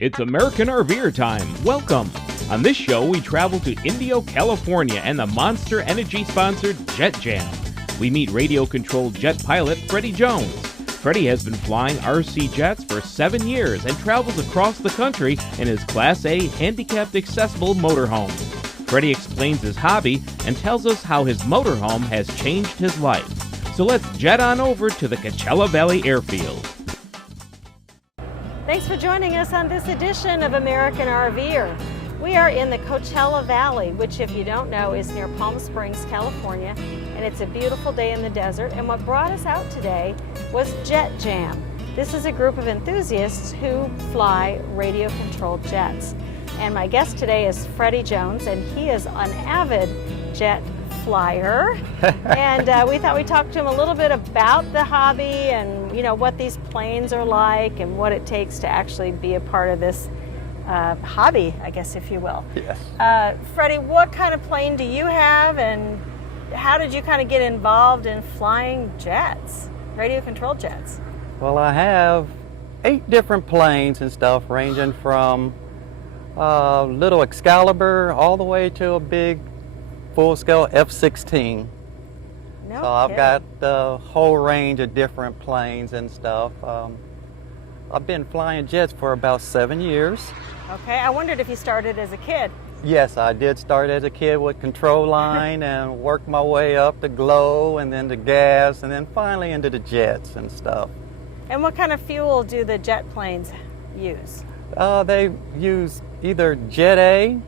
It's American RVer time. Welcome. On this show, we travel to Indio, California and the Monster Energy-sponsored Jet Jam. We meet radio-controlled jet pilot Freddie Jones. Freddie has been flying RC jets for 7 years and travels across the country in his Class A handicapped accessible motorhome. Freddie explains his hobby and tells us how his motorhome has changed his life. So let's jet on over to the Coachella Valley Airfield. Thanks for joining us on this edition of American RVer. We are in the Coachella Valley, which, if you don't know, is near Palm Springs, California, and it's a beautiful day in the desert. And what brought us out today was Jet Jam. This is a group of enthusiasts who fly radio-controlled jets. And my guest today is Freddie Jones, and he is an avid jet flyer. And we thought we'd talk to him a little bit about the hobby and, you know, what these planes are like and what it takes to actually be a part of this hobby, I guess, if you will. Yes. Freddie, what kind of plane do you have, and how did you kind of get involved in flying jets, radio-controlled jets? Well, I have 8 different planes and stuff, ranging from little Excalibur all the way to a big full-scale F-16. No So I've kidding. got the whole range of different planes and stuff. I've been flying jets for about 7 years. Okay, I wondered if you started as a kid. Yes, I did start as a kid with control line and worked my way up to glow and then to gas and then finally into the jets and stuff. And what kind of fuel do the jet planes use? They use either Jet A,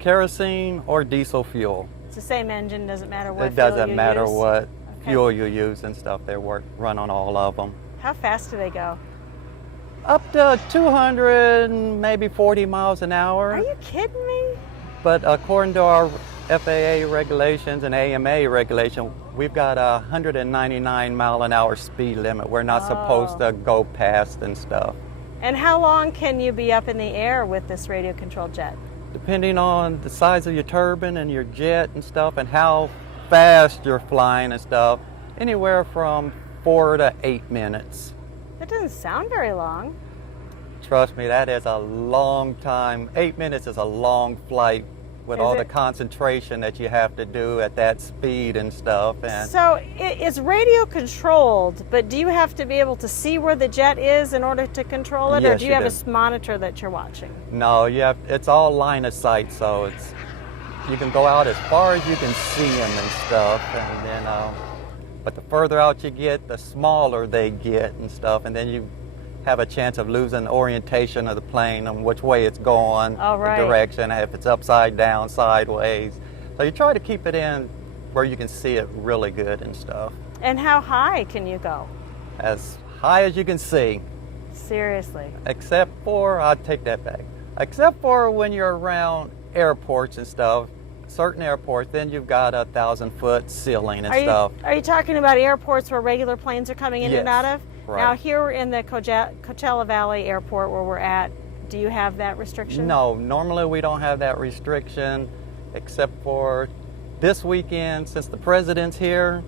kerosene, or diesel fuel. It's the same engine, doesn't matter what It fuel doesn't you matter use? what Okay. fuel you use and stuff. They run on all of them. How fast do they go? Up to 200, maybe 40 miles an hour. Are you kidding me? But according to our FAA regulations and AMA regulation, we've got a 199 mile an hour speed limit. We're not supposed to go past and stuff. And how long can you be up in the air with this radio-controlled jet? Depending on the size of your turbine and your jet and stuff and how fast you're flying and stuff, anywhere from 4 to 8 minutes. That doesn't sound very long. Trust me, that is a long time. 8 minutes is a long flight with Is all it? the concentration that you have to do at that speed and stuff. And So it's radio controlled, but do you have to be able to see where the jet is in order to control it, or Yes, do you you have do. a monitor that you're watching? no, it's all line of sight, so you can go out as far as you can see them and stuff. And then, but the further out you get, the smaller they get and stuff. And then you have a chance of losing orientation of the plane and which way it's going, Oh, right. the direction, if it's upside down, sideways. So you try to keep it in where you can see it really good and stuff. And how high can you go? As high as you can see, Seriously. except for, I'll take that back, except for when you're around airports and stuff, certain airports, then you've got a 1,000-foot ceiling and stuff. Are you talking about airports where regular planes are coming in and Yes, out of? right. Now here in the Coachella Valley Airport where we're at, do you have that restriction? No, normally we don't have that restriction, except for this weekend, since the president's here,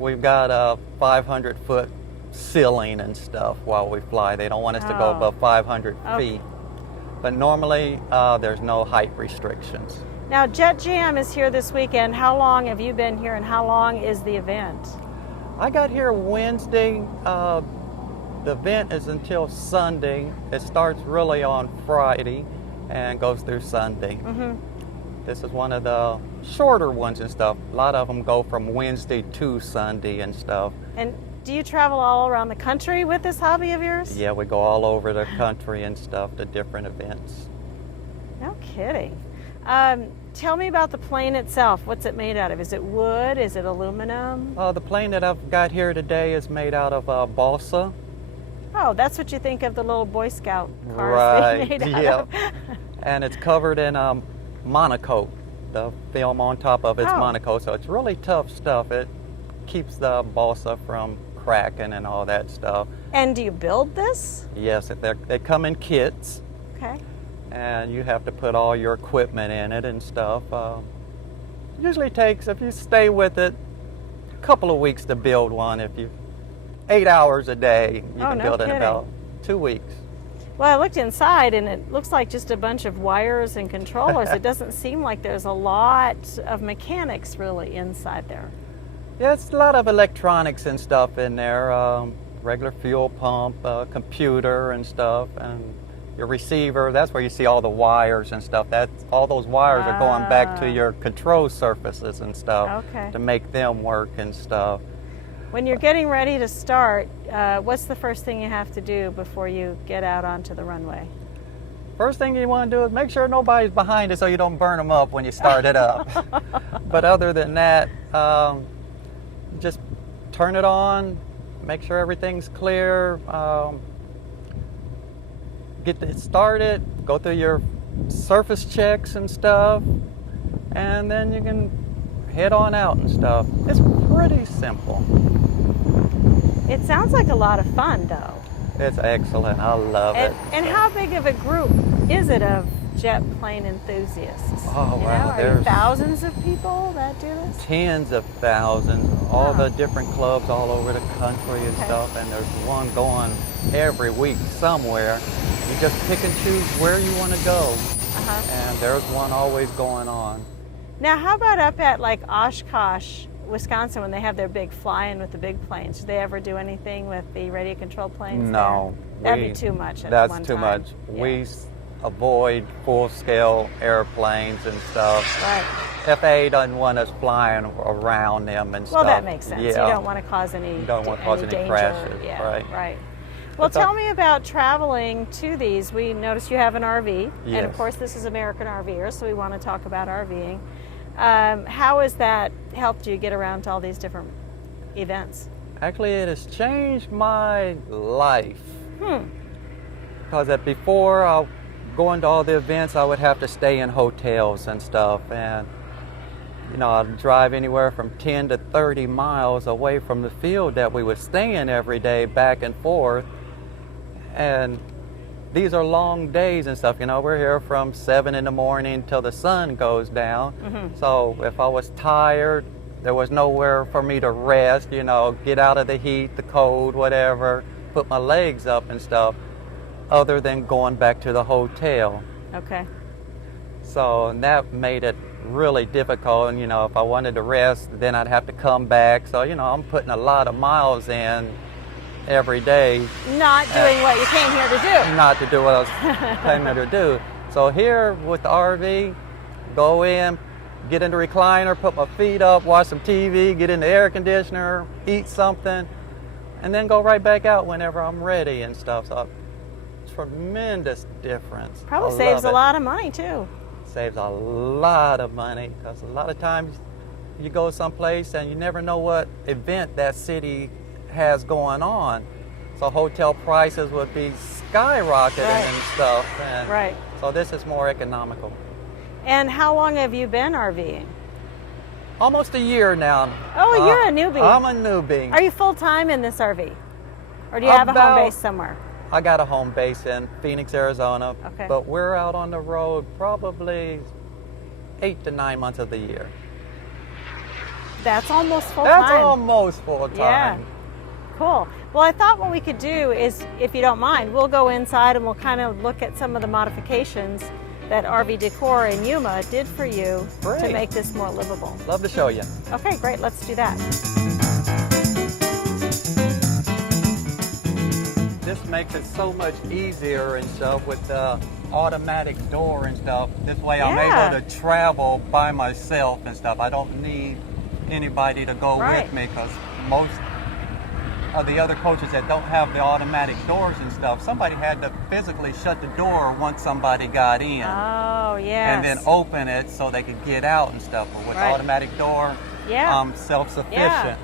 we've got a 500-foot ceiling and stuff while we fly. They don't want us to go Oh. above 500 Okay. feet. But normally there's no height restrictions. Now Jet Jam is here this weekend. How long have you been here and how long is the event? I got here Wednesday. The event is until Sunday. It starts really on Friday and goes through Sunday. Mm-hmm. This is one of the shorter ones and stuff. A lot of them go from Wednesday to Sunday and stuff. And do you travel all around the country with this hobby of yours? Yeah, we go all over the country and stuff to different events. No kidding. Tell me about the plane itself. What's it made out of? Is it wood? Is it aluminum? The plane that I've got here today is made out of balsa. Oh, that's what you think of the little Boy Scout cars Right, they made out yeah. of. And it's covered in monocoat. The film on top of it's Oh. monocoat, so it's really tough stuff. It keeps the balsa from cracking and all that stuff. And do you build this? Yes, they come in kits, Okay. and you have to put all your equipment in it and stuff. Usually takes, if you stay with it, a couple of weeks to build one. If you 8 hours a day, you Oh, can no build it in kidding. about 2 weeks. Well, I looked inside and it looks like just a bunch of wires and controllers. It doesn't seem like there's a lot of mechanics really inside there. Yeah, it's a lot of electronics and stuff in there. Regular fuel pump, computer and stuff, and your receiver. That's where you see all the wires and stuff. All those wires are going back to your control surfaces and stuff to make them work and stuff. When you're getting ready to start, what's the first thing you have to do before you get out onto the runway? First thing you want to do is make sure nobody's behind it so you don't burn them up when you start it up. But other than that, just turn it on, make sure everything's clear, get it started, go through your surface checks and stuff, and then you can head on out and stuff. It's pretty simple. It sounds like a lot of fun, though. It's excellent. I love it. And how big of a group is it of jet plane enthusiasts? Oh, you wow. know, are there thousands of people that do this? Tens of thousands. All the different clubs all over the country and stuff. And there's one going every week somewhere. You just pick and choose where you want to go. And there's one always going on. Now, how about up at like Oshkosh, Wisconsin, when they have their big fly-in with the big planes? Do they ever do anything with the radio control planes? No. That'd be too much at that's one too time. much. Yeah. We avoid full-scale airplanes and stuff. Right. FAA doesn't want us flying around them and stuff. Well, that makes sense. Yeah. You don't want to cause any You don't want to cause any danger. crashes. Yeah, right. Well, tell me about traveling to these. We noticed you have an RV, and of Yes. course this is American RVers, so we want to talk about RVing. How has that helped you get around to all these different events? Actually, it has changed my life. Because before going to all the events, I would have to stay in hotels and stuff, and you know, I'd drive anywhere from 10 to 30 miles away from the field that we would stay in every day, back and forth. And these are long days and stuff. You know, we're here from 7 in the morning till the sun goes down. So if I was tired, there was nowhere for me to rest, you know, get out of the heat, the cold, whatever, put my legs up and stuff, other than going back to the hotel. Okay. So and that made it really difficult. And, you know, if I wanted to rest, then I'd have to come back. So, you know, I'm putting a lot of miles in every day. Not doing what you came here to do. Not to do what I was planning to do. So here with the RV, go in, get in the recliner, put my feet up, watch some TV, get in the air conditioner, eat something, and then go right back out whenever I'm ready and stuff. So tremendous difference. Probably saves a lot of money too. Saves a lot of money, because a lot of times you go someplace and you never know what event that city has going on. So hotel prices would be skyrocketing and stuff. And so this is more economical. And how long have you been RVing? Almost a year now. Oh, you're a newbie. I'm a newbie. Are you full-time in this RV? Or do you have a home base somewhere? I got a home base in Phoenix, Arizona. Okay. But we're out on the road probably 8 to 9 months of the year. That's almost full-time. That's almost full-time. Yeah. Cool. Well, I thought what we could do is, if you don't mind, we'll go inside and we'll kind of look at some of the modifications that RV Décor in Yuma did for you to make this more livable. Love to show you. Okay, great. Let's do that. This makes it so much easier and stuff with the automatic door and stuff. This way I'm able to travel by myself and stuff. I don't need anybody to go with me, because most of the other coaches that don't have the automatic doors and stuff, somebody had to physically shut the door once somebody got in. Oh, yes. And then open it so they could get out and stuff. But with the automatic door, I'm self-sufficient. Yeah.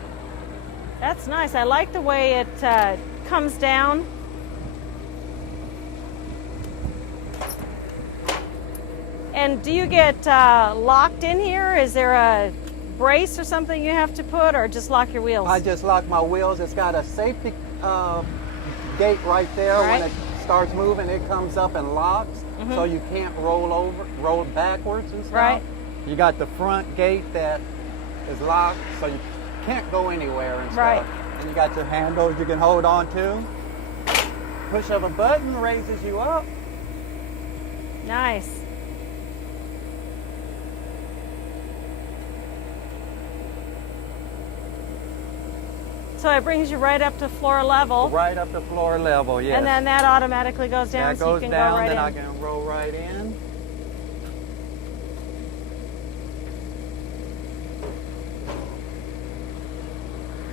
That's nice. I like the way it comes down. And do you get locked in here? Is there a brace or something you have to put, or just lock your wheels? I just lock my wheels. It's got a safety gate right there. When it starts moving, it comes up and locks, so you can't roll backwards and stuff. You got the front gate that is locked, so you can't go anywhere and stuff. And you got your handles you can hold on to. push of a button raises you up. Nice. So it brings you right up to floor level. Right up to floor level, yes. And then that automatically goes down, that so you goes can down, go right then in. I can roll right in.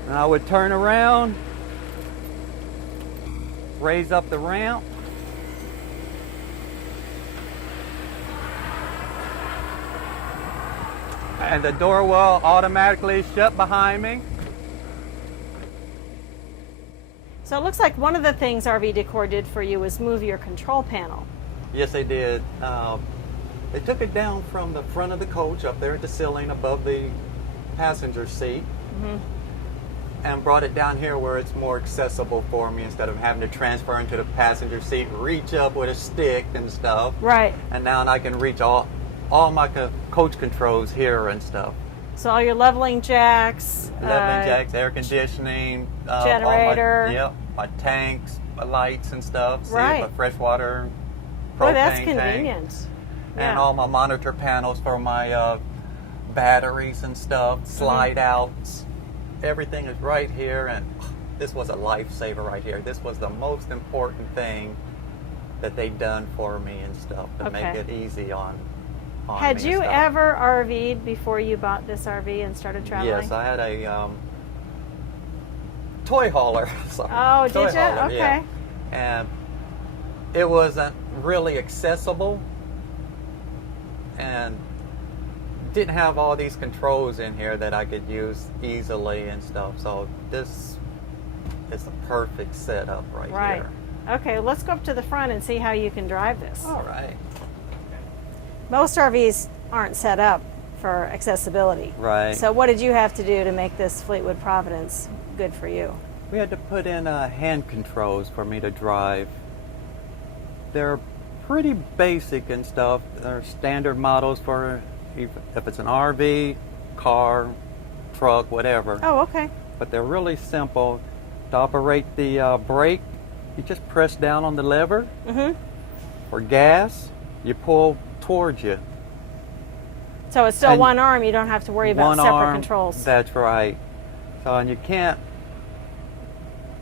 And I would turn around, raise up the ramp. And the door will automatically shut behind me. So it looks like one of the things RV Decor did for you was move your control panel. Yes, they did. They took it down from the front of the coach up there at the ceiling above the passenger seat, and brought it down here where it's more accessible for me instead of having to transfer into the passenger seat, reach up with a stick and stuff. Right. And now I can reach all my coach controls here and stuff. So all your leveling jacks, Leveling jacks, air conditioning, generator. my tanks, my lights and stuff. Right. My fresh water, boy, that's propane convenient. tank, Yeah. and all my monitor panels for my batteries and stuff, slide outs. Everything is right here, and this was a lifesaver right here. This was the most important thing that they done for me and stuff to make Okay. it easy on Had me you and stuff. ever RV'd before you bought this RV and started traveling? Yes, I had a toy hauler. Sorry. Oh, Toy did you? hauler, Okay. yeah. And it wasn't really accessible and didn't have all these controls in here that I could use easily and stuff. So this is the perfect setup right here. Okay, let's go up to the front and see how you can drive this. All right. Most RVs aren't set up for accessibility. Right. So what did you have to do to make this Fleetwood Providence good for you? We had to put in hand controls for me to drive. They're pretty basic and stuff. They're standard models for if it's an RV, car, truck, whatever. Oh, okay. But they're really simple. To operate the brake, you just press down on the lever. For gas, you pull towards you. So it's still And one arm. You don't have to worry about One separate arm, controls. That's right. So, and you can't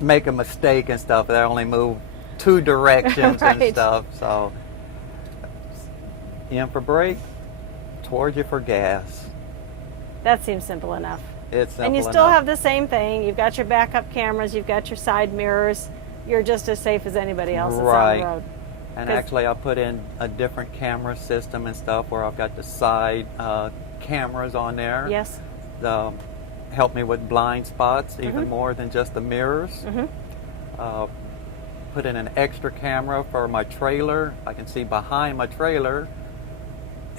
make a mistake and stuff. They only move two directions Right. and stuff. So, in for brake, towards you for gas. That seems simple enough. It's simple And you still enough. have the same thing. You've got your backup cameras. You've got your side mirrors. You're just as safe as anybody else that's on Right. the road. And 'Cause- actually, I put in a different camera system and stuff where I've got the side cameras on there. Yes. Help me with blind spots even more than just the mirrors. Put in an extra camera for my trailer. I can see behind my trailer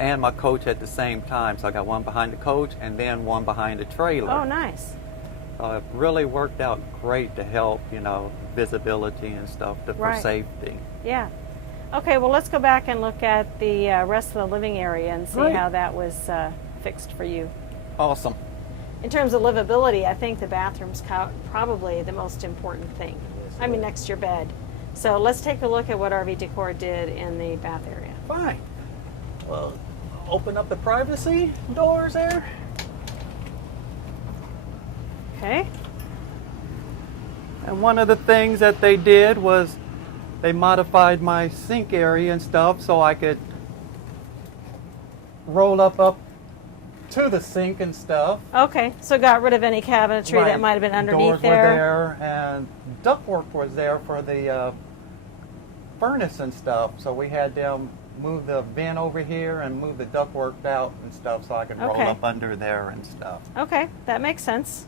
and my coach at the same time. So I got one behind the coach and then one behind the trailer. Oh, nice. It really worked out great to help, visibility and stuff for Right. safety. Yeah. Okay, well, let's go back and look at the rest of the living area and see Great. how that was fixed for you. Awesome. In terms of livability, I think the bathroom's probably the most important thing. I mean, next to your bed. So let's take a look at what RV Decor did in the bath area. Fine. Well, open up the privacy doors there. Okay. And one of the things that they did was they modified my sink area and stuff so I could roll up to the sink and stuff. Okay, so got rid of any cabinetry that Right. might have been underneath Doors there. were there, and ductwork was there for the furnace and stuff. So we had them move the vent over here and move the ductwork out and stuff so I could roll Okay. up under there and stuff. Okay, that makes sense.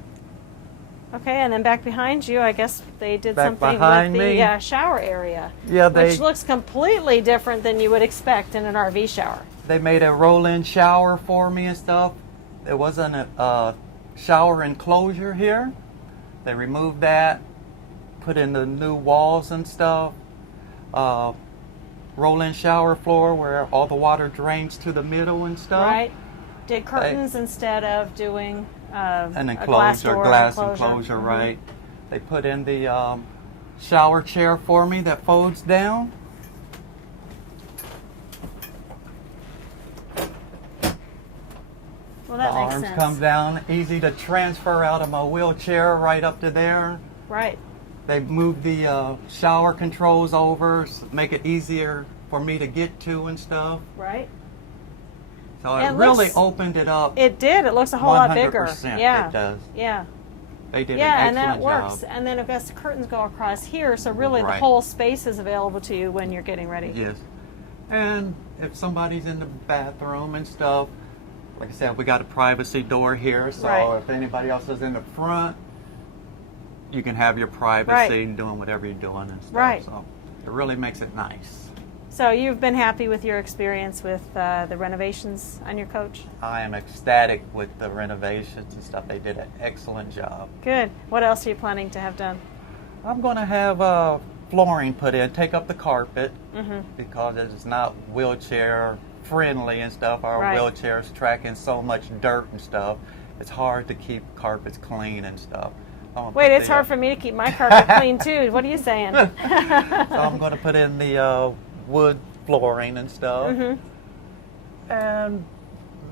Okay, and then back behind you, I guess they did Back something behind with the me. shower area. Yeah, Which looks completely different than you would expect in an RV shower. They made a roll-in shower for me and stuff. There wasn't a shower enclosure here. They removed that, put in the new walls and stuff. Roll-in shower floor where all the water drains to the middle and stuff. Right? Did curtains instead of doing An a glass enclosure, door glass enclosure, Mhm. right? They put in the shower chair for me that folds down. Well, that The makes arms sense. come down, easy to transfer out of my wheelchair right up to there. Right. They moved the shower controls over, make it easier for me to get to and stuff. Right. So It it really looks- opened it up. It did. It looks a whole lot bigger. 100%. Yeah. It does. Yeah. They did Yeah, an and that excellent works. job. And then of course the curtains go across here, so really the Right. whole space is available to you when you're getting ready. Yes. And if somebody's in the bathroom and stuff, like I said, we got a privacy door here, so Right. if anybody else is in the front, you can have your privacy doing whatever you're doing and stuff. Right. So it really makes it nice. So you've been happy with your experience with the renovations on your coach? I am ecstatic with the renovations and stuff. They did an excellent job. Good. What else are you planning to have done? I'm going to have flooring put in, take up the carpet, because it's not wheelchair friendly and stuff. Our Right. wheelchairs tracking so much dirt and stuff. It's hard to keep carpets clean and stuff. Wait, it's hard for me to keep my carpet clean too. What are you saying? So I'm going to put in the wood flooring and stuff. And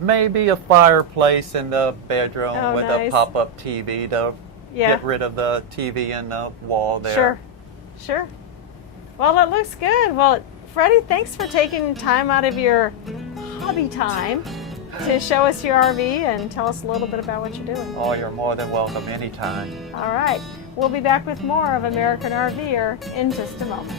maybe a fireplace in the bedroom Oh, with nice. a pop-up TV to Yeah. get rid of the TV in the wall there. Sure. Sure. Well, it looks good. Well, Freddie, thanks for taking time out of your hobby time to show us your RV and tell us a little bit about what you're doing. Oh, you're more than welcome anytime. All right. We'll be back with more of American RVer in just a moment.